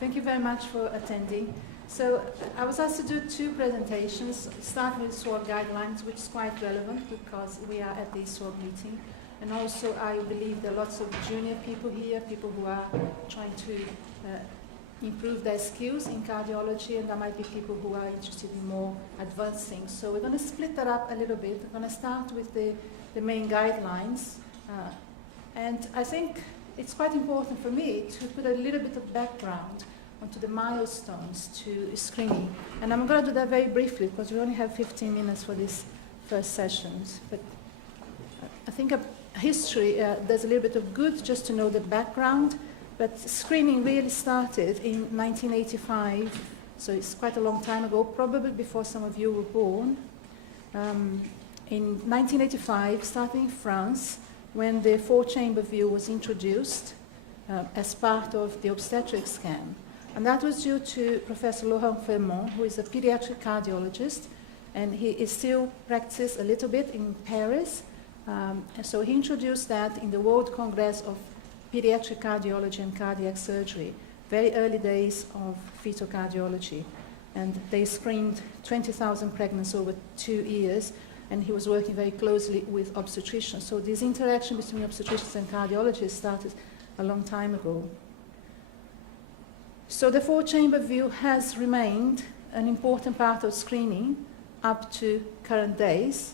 Thank you very much for attending. So I was asked to do two presentations, starting with ISUOG guidelines, which is quite relevant because we are at the ISUOG meeting. And also I believe there are lots of junior people here, people who are trying to improve their skills in cardiology, and there might be people who are interested in more advanced things. So we're going to split that up a little bit. We're going to start with the main guidelines. And I think it's quite important for me to put a little bit of background onto the milestones to screening. And I'm going to do that very briefly because we only have 15 minutes for this first sessions. But I think history does a little bit of good just to know the background. But screening really started in 1985, so it's quite a long time ago, probably before some of you were born. In 1985, starting in France, when the four-chamber view was introduced as part of the obstetric scan. And that was due to Professor Laurent Fermont, who is a pediatric cardiologist, and he is still practices a little bit in Paris. And so he introduced that in the World Congress of Pediatric Cardiology and Cardiac Surgery, very early days of fetal cardiology. And they screened 20,000 pregnancies over 2 years, and he was working very closely with obstetricians. So this interaction between obstetricians and cardiologists started a long time ago. So the four-chamber view has remained an important part of screening up to current days.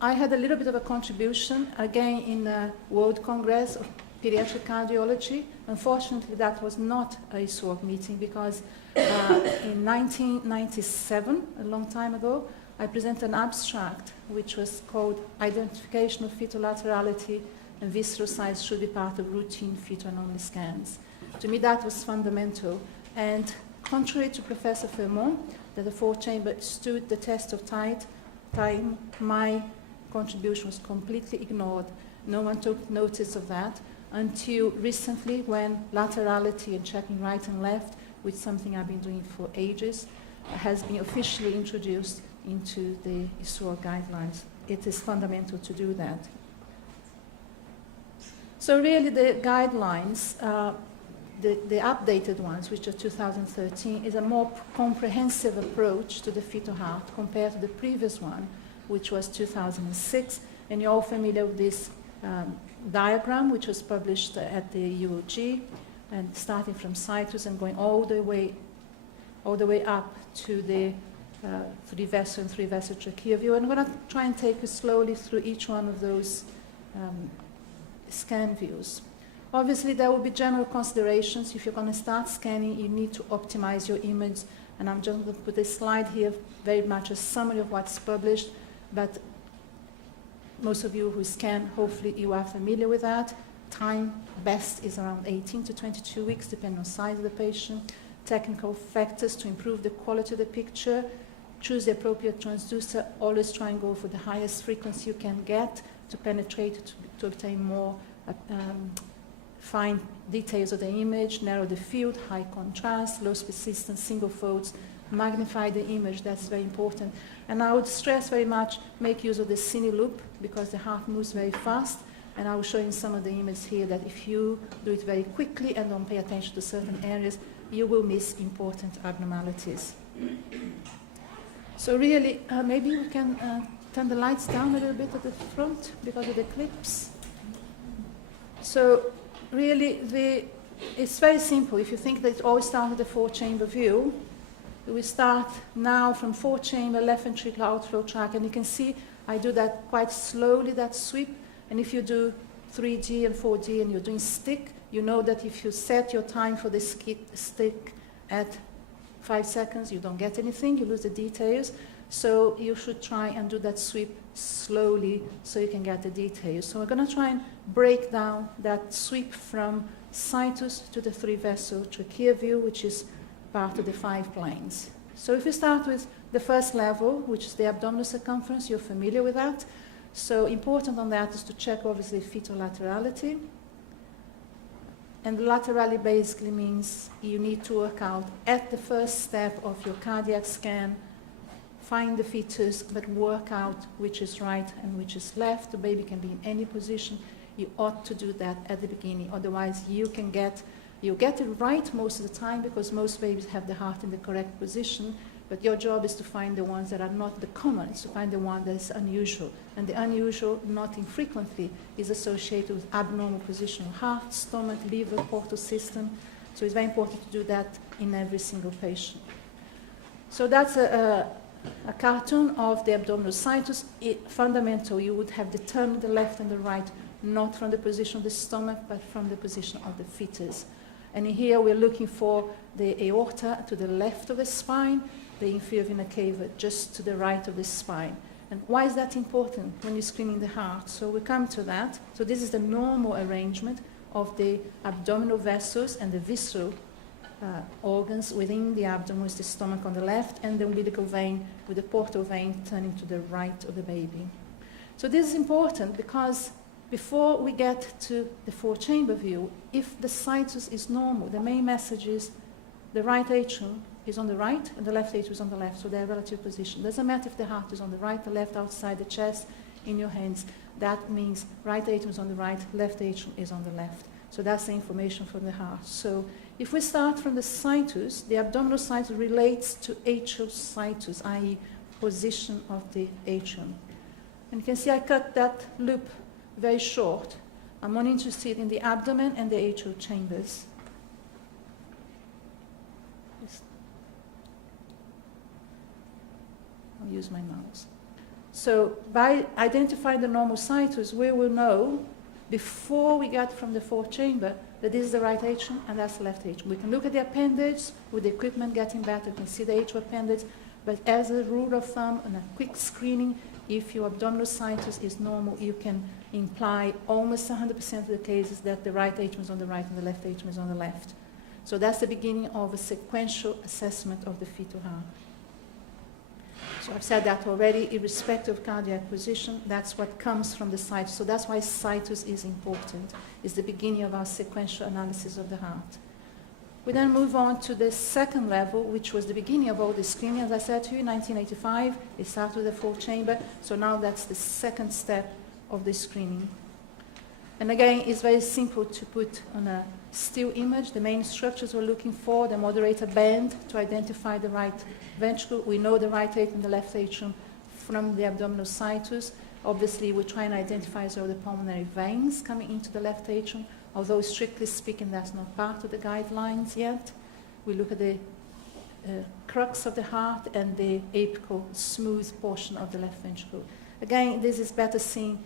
I had a little bit of a contribution, again, in the World Congress of Pediatric Cardiology. Unfortunately, that was not a ISUOG meeting because in 1997, a long time ago, I presented an abstract which was called Identification of Fetal Laterality and Visceral Size Should Be Part of Routine Fetal Anomaly Scans. To me, that was fundamental. And contrary to Professor Fermont, that the four-chamber stood the test of time, my contribution was completely ignored. No one took notice of that until recently when laterality and checking right and left, which is something I've been doing for ages, has been officially introduced into the ISUOG guidelines. It is fundamental to do that. So really the guidelines, the updated ones, which are 2013, is a more comprehensive approach to the fetal heart compared to the previous one, which was 2006, and you're all familiar with this diagram, which was published at the ISUOG, and starting from situs and going all the way up to the three-vessel and three-vessel trachea view. And I'm going to try and take you slowly through each one of those scan views. Obviously, there will be general considerations. If you're going to start scanning, you need to optimize your image, and I'm just going to put this slide here, very much a summary of what's published. But most of you who scan, hopefully you are familiar with that. Time best is around 18 to 22 weeks, depending on size of the patient. Technical factors to improve the quality of the picture. Choose the appropriate transducer. Always try and go for the highest frequency you can get to penetrate, to obtain more fine details of the image, narrow the field, high contrast, low persistence, single folds, magnify the image. That's very important. And I would stress very much, make use of the cine loop because the heart moves very fast. And I will show you some of the images here that if you do it very quickly and don't pay attention to certain areas, you will miss important abnormalities. So really, maybe we can turn the lights down a little bit at the front because of the clips. So really, it's very simple. If you think that it always starts with the four-chamber view, we start now from four-chamber, left ventricular outflow tract, and you can see I do that quite slowly, that sweep. And if you do 3G and 4G and you're doing stick, you know that if you set your time for the stick at 5 seconds, you don't get anything, you lose the details. So you should try and do that sweep slowly so you can get the details. So we're going to try and break down that sweep from situs to the three-vessel trachea view, which is part of the 5 planes. So if we start with the first level, which is the abdominal circumference, you're familiar with that. So important on that is to check, obviously, fetal laterality. And laterality basically means you need to work out at the first step of your cardiac scan, find the fetus, but work out which is right and which is left. The baby can be in any position. You ought to do that at the beginning, otherwise you can get You get it right most of the time because most babies have the heart in the correct position, but your job is to find the ones that are not the common, it's to find the one that is unusual. And the unusual, not infrequently, is associated with abnormal position of heart, stomach, liver, portal system. So it's very important to do that in every single patient. So that's a cartoon of the abdominal situs. Fundamental, you would have determined the left and the right, not from the position of the stomach, but from the position of the fetus. And here we're looking for the aorta to the left of the spine, the inferior vena cava just to the right of the spine. And why is that important when you're screening the heart? So we come to that. So this is the normal arrangement of the abdominal vessels and the visceral organs within the abdomen, with the stomach on the left and the umbilical vein with the portal vein turning to the right of the baby. So this is important because before we get to the four-chamber view, if the situs is normal, the main message is the right atrium is on the right and the left atrium is on the left, so they're relative position. Doesn't matter if the heart is on the right or left, outside the chest, in your hands. That means right atrium is on the right, left atrium is on the left. So that's the information from the heart. So if we start from the situs, the abdominal situs relates to atrial situs, i.e. position of the atrium. And you can see I cut that loop very short. I'm only interested in the abdomen and the atrial chambers. I'll use my mouse. So by identifying the normal situs, we will know before we get from the fourth chamber that this is the right atrium and that's the left atrium. We can look at the appendage with the equipment getting better. We can see the atrial appendage, but as a rule of thumb, on a quick screening, if your abdominal situs is normal, you can imply almost 100% of the cases that the right atrium is on the right and the left atrium is on the left. So that's the beginning of a sequential assessment of the fetal heart. So I've said that already, irrespective of cardiac position, that's what comes from the situs. So that's why situs is important. It's the beginning of our sequential analysis of the heart. We then move on to the second level, which was the beginning of all the screening. As I said to you, in 1985, it started with the fourth chamber. So now that's the second step of the screening. And again, it's very simple to put on a still image the main structures we're looking for, the moderator band to identify the right ventricle. We know the right atrium and the left atrium from the abdominal situs. Obviously, we try and identify as well the pulmonary veins coming into the left atrium, although strictly speaking, that's not part of the guidelines yet. We look at the crux of the heart and the apical smooth portion of the left ventricle. Again, this is better seen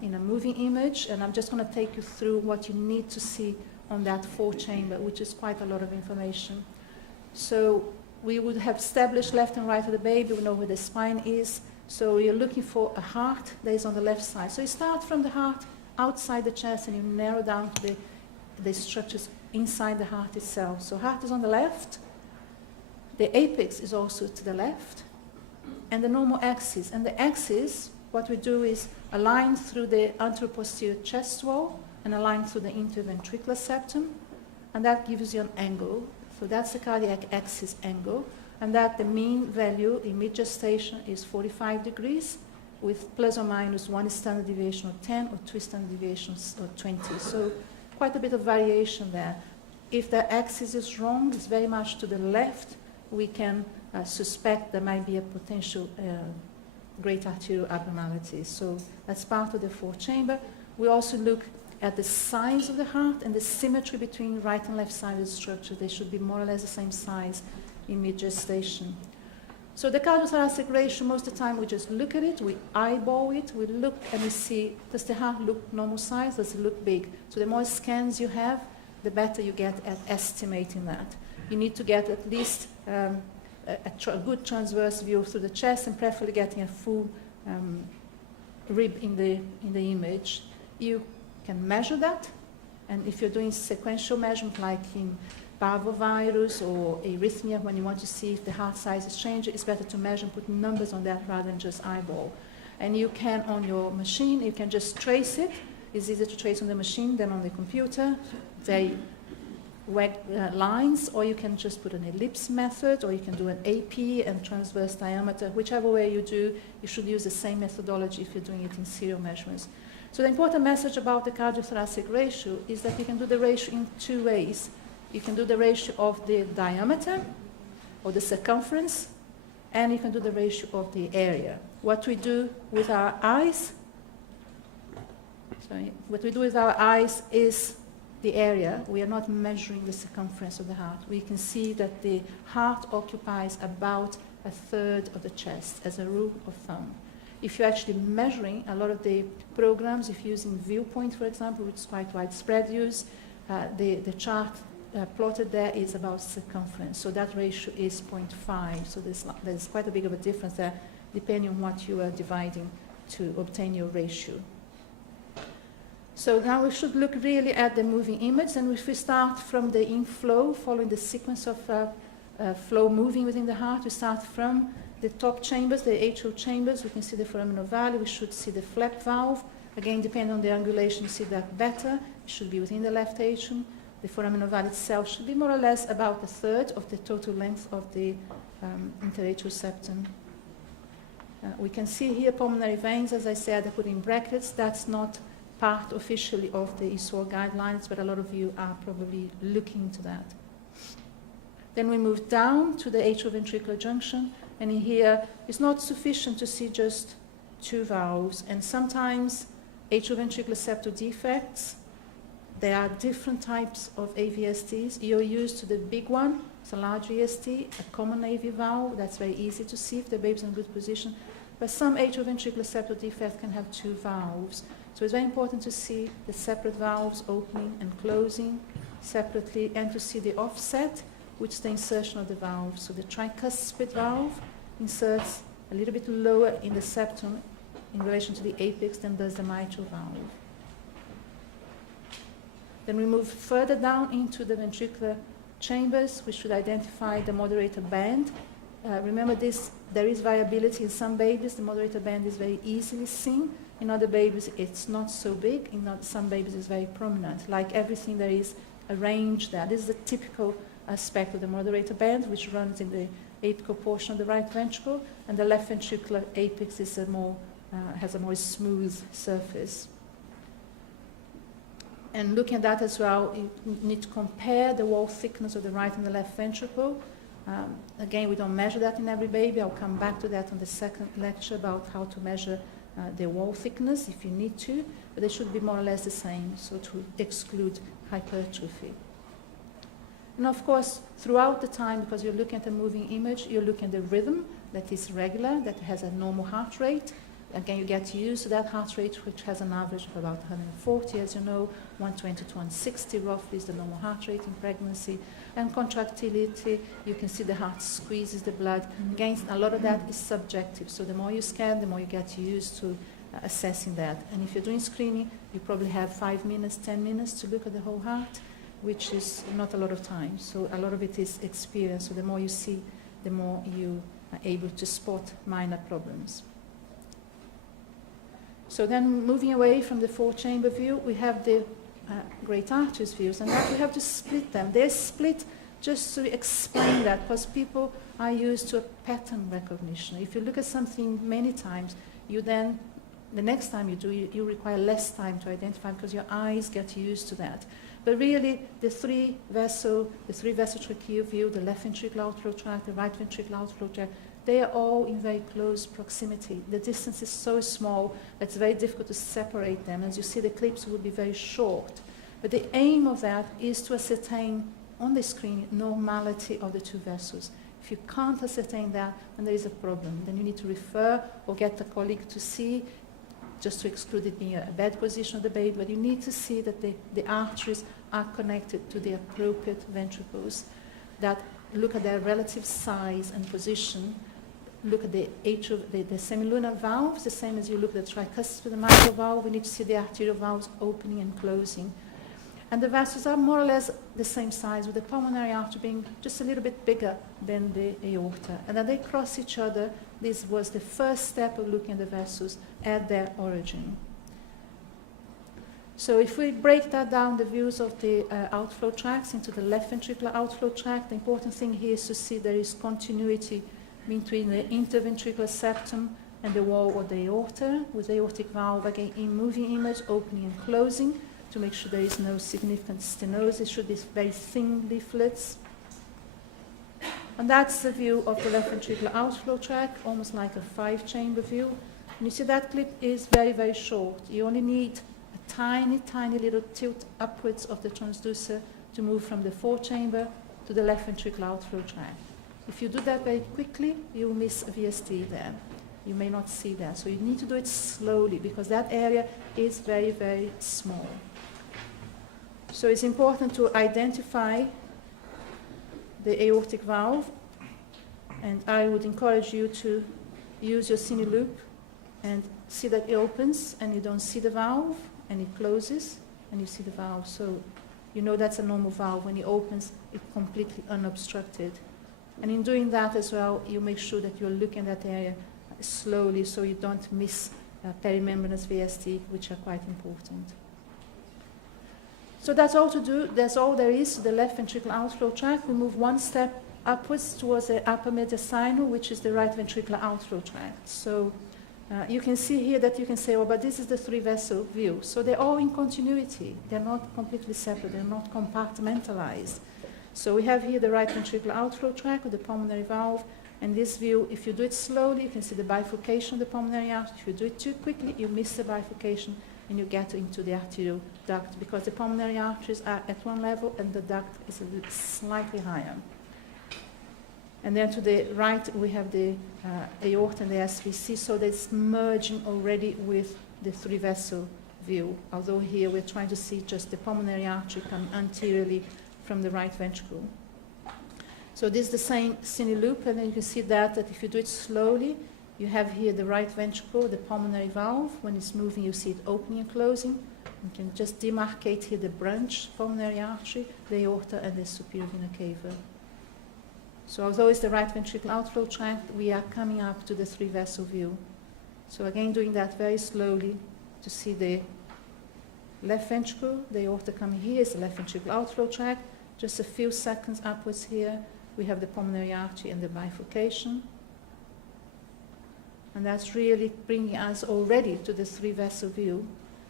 in a moving image, and I'm just going to take you through what you need to see on that fourth chamber, which is quite a lot of information. So we would have established left and right of the baby. We know where the spine is. So you're looking for a heart that is on the left side. So you start from the heart outside the chest and you narrow down to the structures inside the heart itself. So heart is on the left. The apex is also to the left. And the normal axis. And the axis, what we do is align through the anteroposterior chest wall and align through the interventricular septum. And that gives you an angle. So that's the cardiac axis angle. And that the mean value in mid-gestation is 45 degrees with plus or minus 1 standard deviation of 10 or 2 standard deviations of 20. So quite a bit of variation there. If the axis is wrong, it's very much to the left, we can suspect there might be a potential great arterial abnormality. So that's part of the fourth chamber. We also look at the size of the heart and the symmetry between right and left side of the structure. They should be more or less the same size in mid-gestation. So the cardiothoracic ratio, most of the time we just look at it, we eyeball it, we look and we see, does the heart look normal size, does it look big? So the more scans you have, the better you get at estimating that. You need to get at least a good transverse view through the chest and preferably getting a full rib in the image. You can measure that, and if you're doing sequential measurement like in parvovirus or arrhythmia, when you want to see if the heart size is changing, it's better to measure and put numbers on that rather than just eyeball. And you can, on your machine, you can just trace it. It's easier to trace on the machine than on the computer. They lines, or you can just put an ellipse method, or you can do an AP and transverse diameter. Whichever way you do, you should use the same methodology if you're doing it in serial measurements. So the important message about the cardiothoracic ratio is that you can do the ratio in two ways. You can do the ratio of the diameter or the circumference, and you can do the ratio of the area. What we do with our eyes, is the area. We are not measuring the circumference of the heart. We can see that the heart occupies about a third of the chest as a rule of thumb. If you're actually measuring, a lot of the programs, if you're using Viewpoint, for example, which is quite widespread use, the chart plotted there is about circumference. So that ratio is 0.5. So there's quite a big of a difference there, depending on what you are dividing to obtain your ratio. So now we should look really at the moving image, and if we start from the inflow, following the sequence of flow moving within the heart, we start from the top chambers, the atrial chambers. We can see the foraminal valley. We should see the flap valve. Again, depending on the angulation, you see that better. It should be within the left atrium. The foraminal valley itself should be more or less about a third of the total length of the interatrial septum. We can see here pulmonary veins, as I said, I put in brackets. That's not part officially of the ISUOG guidelines, but a lot of you are probably looking into that. Then we move down to the atrioventricular junction, and in here it's not sufficient to see just two valves, and sometimes atrioventricular septal defects, there are different types of AVSTs. You're used to the big one, it's a large EST, a common AV valve, that's very easy to see if the baby's in good position, but some atrioventricular septal defects can have two valves. So it's very important to see the separate valves opening and closing separately, and to see the offset, which is the insertion of the valve. So the tricuspid valve inserts a little bit lower in the septum in relation to the apex than does the mitral valve. Then we move further down into the ventricular chambers. We should identify the moderator band. Remember this, there is variability in some babies. The moderator band is very easily seen. In other babies, it's not so big. In some babies, it's very prominent. Like everything, there is a range there. This is the typical aspect of the moderator band, which runs in the apical portion of the right ventricle, and the left ventricular apex is has a more smooth surface. And looking at that as well, you need to compare the wall thickness of the right and the left ventricle. Again, we don't measure that in every baby. I'll come back to that on the second lecture about how to measure the wall thickness if you need to, but they should be more or less the same, so to exclude hypertrophy. And of course, throughout the time, because you're looking at a moving image, you're looking at the rhythm that is regular, that has a normal heart rate. Again, you get used to that heart rate, which has an average of about 140, as you know. 120 to 160 roughly is the normal heart rate in pregnancy. And contractility, you can see the heart squeezes the blood. Again, a lot of that is subjective. So the more you scan, the more you get used to assessing that. And if you're doing screening, you probably have 5 minutes, 10 minutes to look at the whole heart, which is not a lot of time. So a lot of it is experience. So the more you see, the more you are able to spot minor problems. So then moving away from the four-chamber view, we have the great arteries views, and that we have to split them. They're split just to explain that, because people are used to a pattern recognition. If you look at something many times, you then, the next time you do, you require less time to identify, because your eyes get used to that. But really, the three vessel tracheal view, the left ventricular outflow tract, the right ventricular outflow tract, they are all in very close proximity. The distance is so small that it's very difficult to separate them. As you see, the clips will be very short. But the aim of that is to ascertain on the screen normality of the two vessels. If you can't ascertain that, then there is a problem. Then you need to refer or get a colleague to see, just to exclude it being a bad position of the baby, but you need to see that the arteries are connected to the appropriate ventricles, that look at their relative size and position. Look at the semilunar valves, the same as you look at the tricuspid, the mitral valve. We need to see the arterial valves opening and closing. And the vessels are more or less the same size, with the pulmonary artery being just a little bit bigger than the aorta. And then they cross each other. This was the first step of looking at the vessels at their origin. So if we break that down, the views of the outflow tracts into the left ventricular outflow tract, the important thing here is to see there is continuity between the interventricular septum and the wall of the aorta, with the aortic valve again in moving image, opening and closing. to make sure there is no significant stenosis. It should be very thin leaflets. And that's the view of the left ventricular outflow tract, almost like a 5-chamber view. And you see that clip is very, very short. You only need a tiny, tiny little tilt upwards of the transducer to move from the 4-chamber to the left ventricular outflow tract. If you do that very quickly, you will miss a VST there. You may not see that. So you need to do it slowly because that area is very, very small. So it's important to identify the aortic valve, and I would encourage you to use your cine loop and see that it opens and you don't see the valve, and it closes and you see the valve. So you know that's a normal valve. When it opens, it's completely unobstructed. And in doing that as well, you make sure that you're looking at that area slowly so you don't miss perimembranous VST, which are quite important. So that's all to do. That's all there is to the left ventricular outflow tract. We move one step upwards towards the upper mediastinal, which is the right ventricular outflow tract. So you can see here that you can say, oh, but this is the 3-vessel view. So they're all in continuity. They're not completely separate. They're not compartmentalized. So we have here the right ventricular outflow tract with the pulmonary valve. And this view, if you do it slowly, you can see the bifurcation of the pulmonary artery. If you do it too quickly, you miss the bifurcation and you get into the arterial duct because the pulmonary arteries are at one level and the duct is slightly higher. And then to the right, we have the aorta and the SVC, so that's merging already with the 3-vessel view, although here we're trying to see just the pulmonary artery coming anteriorly from the right ventricle. So this is the same cine loop, and then you can see that if you do it slowly, you have here the right ventricle, the pulmonary valve. When it's moving, you see it opening and closing. You can just demarcate here the branch pulmonary artery, the aorta, and the superior vena cava. So although it's the right ventricular outflow tract, we are coming up to the 3-vessel view. So again, doing that very slowly to see the left ventricle, the aorta coming here is the left ventricular outflow tract. Just a few seconds upwards here, we have the pulmonary artery and the bifurcation. And that's really bringing us already to the 3-vessel view.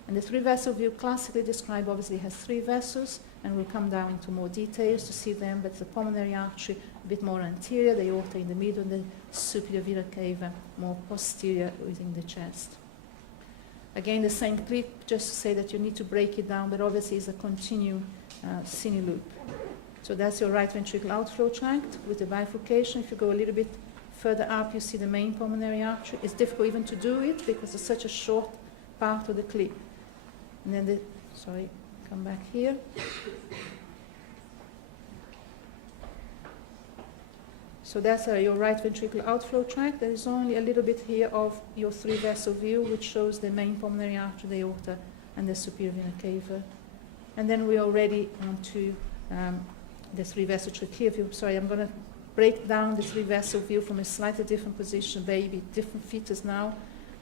And the 3-vessel view, classically described, obviously has 3 vessels, and we'll come down into more details to see them, but the pulmonary artery a bit more anterior, the aorta in the middle, and the superior vena cava more posterior within the chest. Again, the same clip, just to say that you need to break it down, but obviously it's a continuum cine loop. So that's your right ventricular outflow tract with the bifurcation. If you go a little bit further up, you see the main pulmonary artery. It's difficult even to do it because it's such a short part of the clip. And then come back here. So that's your right ventricular outflow tract. There is only a little bit here of your 3-vessel view, which shows the main pulmonary artery, the aorta, and the superior vena cava. And then we're already on to the 3-vessel trachea view. Sorry, I'm going to break down the 3-vessel view from a slightly different position, baby, different fetus now.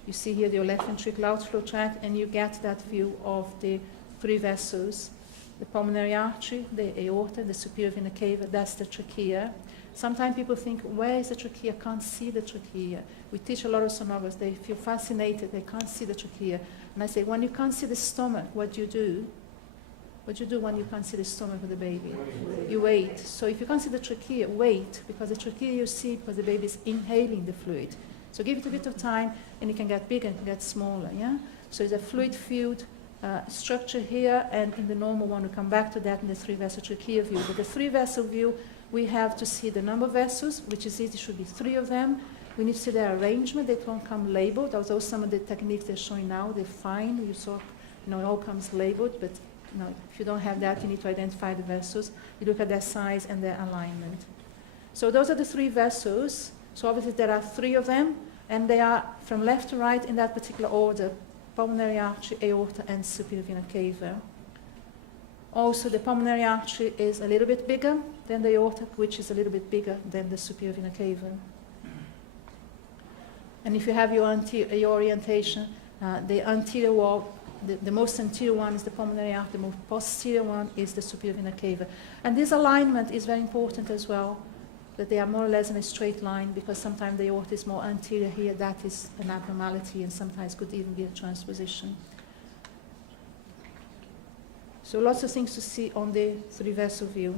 You see here your left ventricular outflow tract, and you get that view of the 3 vessels, the pulmonary artery, the aorta, the superior vena cava. That's the trachea. Sometimes people think, where is the trachea? I can't see the trachea. We teach a lot of sonographers. They feel fascinated. They can't see the trachea. And I say, when you can't see the stomach, what do you do? What do you do when you can't see the stomach of the baby? You wait. So if you can't see the trachea, wait, because the trachea you see because the baby is inhaling the fluid. So give it a bit of time, and it can get bigger and get smaller, yeah? So it's a fluid-filled structure here, and in the normal one, we come back to that in the 3-vessel trachea view. But the 3-vessel view, we have to see the number of vessels, which is easy, it should be 3 of them. We need to see their arrangement. They don't come labeled, although some of the techniques they're showing now, they're fine. You saw, it all comes labeled, but if you don't have that, you need to identify the vessels. You look at their size and their alignment. So those are the 3 vessels. So obviously there are 3 of them, and they are from left to right in that particular order: pulmonary artery, aorta, and superior vena cava. Also, the pulmonary artery is a little bit bigger than the aorta, which is a little bit bigger than the superior vena cava. And if you have your orientation, the anterior wall, the most anterior one is the pulmonary artery, the most posterior one is the superior vena cava. And this alignment is very important as well, that they are more or less in a straight line, because sometimes the aorta is more anterior here. That is an abnormality, and sometimes could even be a transposition. So lots of things to see on the 3-vessel view.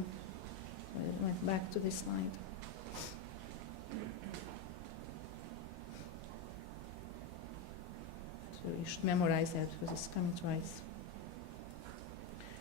I went back to this slide. So you should memorize that because it's coming twice.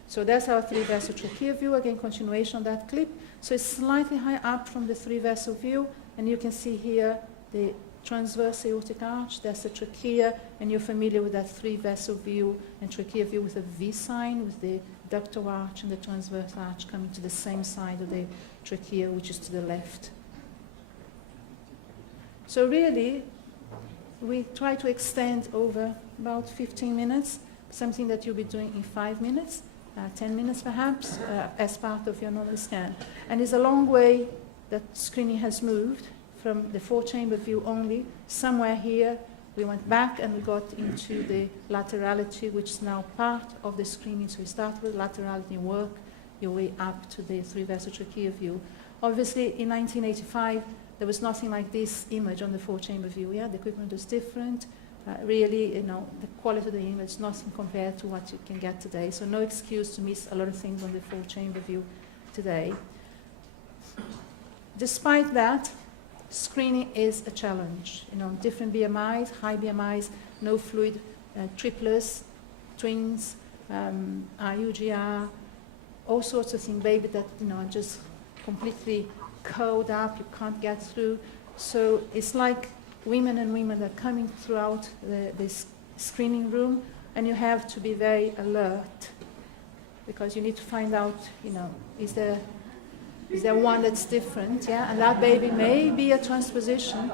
So that's our 3-vessel trachea view. Again, continuation of that clip. So it's slightly high up from the 3-vessel view, and you can see here the transverse aortic arch. That's the trachea, and you're familiar with that 3-vessel view and trachea view with a V sign, with the ductal arch and the transverse arch coming to the same side of the trachea, which is to the left. So really, we try to extend over about 15 minutes, something that you'll be doing in 5 minutes. 10 minutes perhaps, as part of your normal scan. And it's a long way that screening has moved from the 4-chamber view only. Somewhere here, we went back and we got into the laterality, which is now part of the screening. So we start with laterality and work your way up to the 3-vessel trachea view. Obviously, in 1985, there was nothing like this image on the 4-chamber view. Yeah, the equipment was different. Really, the quality of the image is nothing compared to what you can get today. So no excuse to miss a lot of things on the 4-chamber view today. Despite that, screening is a challenge. Different BMIs, high BMIs, no fluid, triplets, twins, IUGR, all sorts of things, baby that are just completely curled up, you can't get through. So it's like women and women that are coming throughout this screening room, and you have to be very alert because you need to find out, is there one that's different, yeah? And that baby may be a transposition.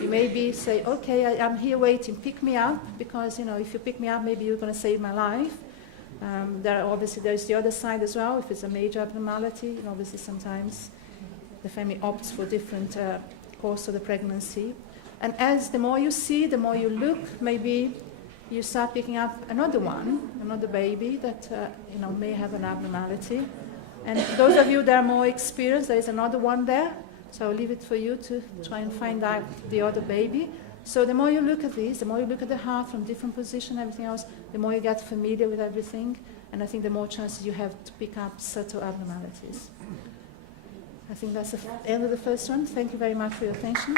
You may say, okay, I'm here waiting, pick me up, because, if you pick me up, maybe you're going to save my life. There's the other side as well. If it's a major abnormality, obviously sometimes the family opts for different course of the pregnancy. And as the more you see, the more you look, maybe you start picking up another baby that may have an abnormality. And those of you that are more experienced, there is another one there. So I'll leave it for you to try and find out the other baby. So the more you look at this, the more you look at the heart from different position, everything else, the more you get familiar with everything. And I think the more chances you have to pick up subtle abnormalities. I think that's the end of the first one. Thank you very much for your attention.